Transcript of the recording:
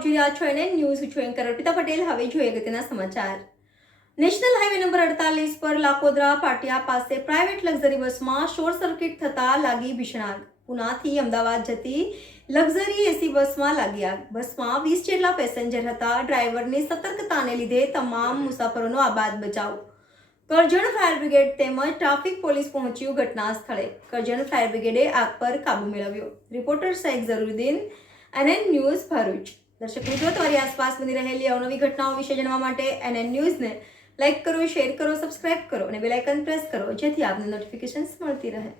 આપ જોઈ રહ્યા છો NN ન્યૂઝ. હું છું એન્કર અર્પિતા પટેલ. હવે જોઈએ અગત્યના સમાચાર. નેશનલ હાઈવે નંબર 48 પર લાકોદરા પાટિયા પાસે પ્રાઇવેટ લક્ઝરી બસમાં શોર્ટ સર્કિટ થતા લાગી ભીષણ આગ. પુનાથી અમદાવાદ જતી લક્ઝરી એસી બસમાં લાગી આગ. બસમાં 20 જેટલા પેસેન્જર હતા. ડ્રાઈવરની સતર્કતાને લીધે તમામ મુસાફરોનો આબાદ બચાવ. કરજણ ફાયર બ્રિગેડ તેમજ ટ્રાફિક પોલીસ પહોંચ્યું ઘટના સ્થળે. કરજણ ફાયર બ્રિગેડે આગ પર કાબુ મેળવ્યો. Reporter Sheikh Zaruddin, NN news Bharuch. દર્શક મિત્રો, તમારી આસપાસ બની રહેલી અવનવી ઘટનાઓ વિશે જાણવા માટે NN ન્યૂઝને લાઈક કરો, શેર કરો, સબસ્ક્રાઇબ કરો અને બેલ આઇકન પ્રેસ કરો, જેથી આપને નોટિફિકેશન્સ મળતી રહે.